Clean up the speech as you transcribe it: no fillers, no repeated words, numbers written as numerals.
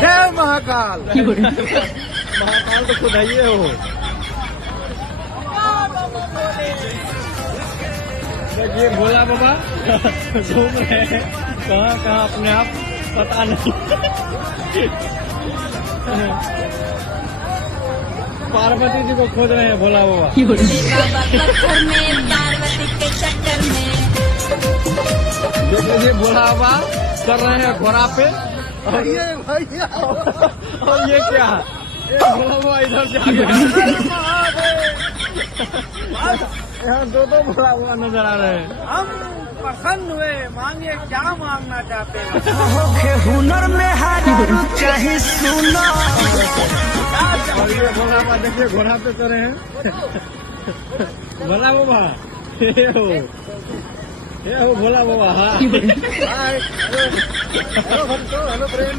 जय महाकाल। महाकाल तो खुद है ये हो। ये भोला बाबा घूम रहे हैं कहाँ कहाँ अपने आप पता नहीं। पार्वती जी को खोज रहे हैं भोला बाबा। देख लीजिए भोला बाबा कर रहे हैं घोड़ा पे। और ये भैया और ये क्या भोला बाबा इधर से यहाँ दो भोला बाबा नजर आ रहे हैं। हम प्रसन्न हुए, मांगिए क्या मांगना चाहते हैं। हुनर में हाजिर चाहे सुनो। भोला बाबा देखिए घोड़ा पे करे हैं। भोला बाबा ये हो भोला बाबा। हाँ हेलो फ्रेंड।